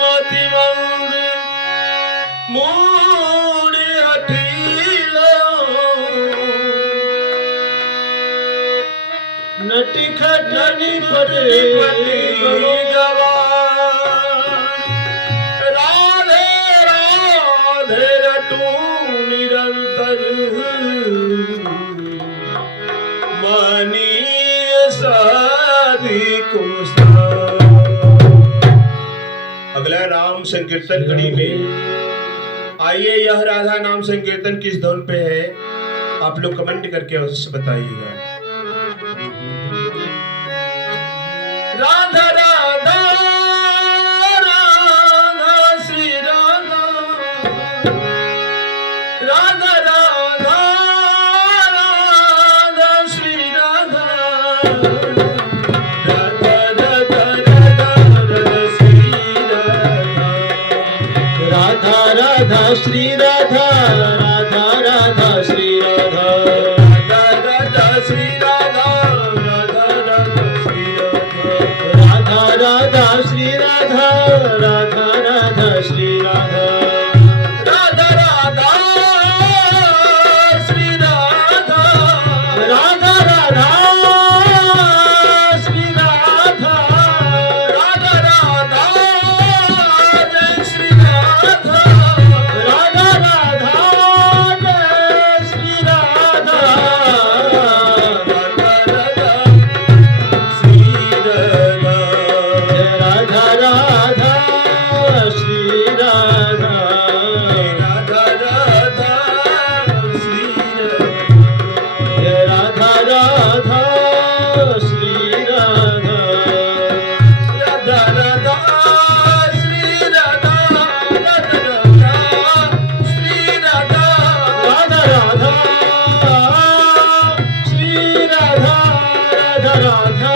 मती मूड हठील नटी खटनी पटे राधे राधे रटू निरंतर मनी साधी कुसा। अगला राम संकीर्तन कड़ी में आइए, यह राधा नाम संकीर्तन किस धुन पे है आप लोग कमेंट करके अवश्य बताइएगा। राधा राधा राधा श्री राधा राधा राधा राधा श्री राधा राधा राधा राधा राधा श्री राधा राधा राधा श्री राधा राधा राधा श्री राधा राधा राधा श्री राधा राधा राधा श्री राधा राधा श्री राधा राधा राधा श्री राधा राधा राधा श्री राधा राधा राधा श्री राधा राधा राधा जय श्री राधा राधा राधा जय श्री राधा राधा राधा श्री राधा राधा राधा श्री राधा राधा राधा श्री राधा राधा श्री राधा राधा राधा श्री राधा राधा राधा श्री राधा राधा राधा श्री राधा राधा राधा